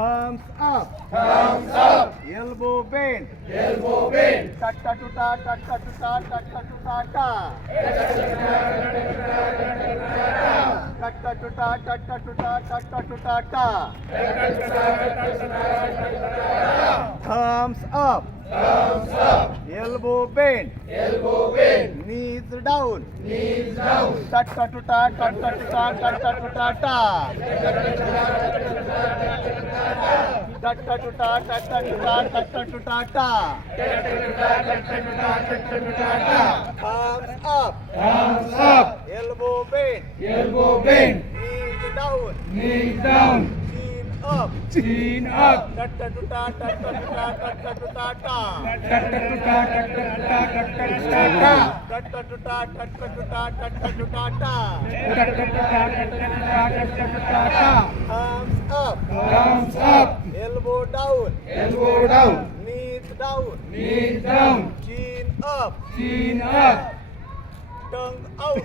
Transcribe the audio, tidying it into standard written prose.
Thumbs up. Thumbs up. Elbow bend. Thumbs up. Elbow bend. Knees down. Thumbs up. Elbow bend. Knees down. Chin up. Thumbs up. Elbow down. Knees down. Chin up. Tongue out.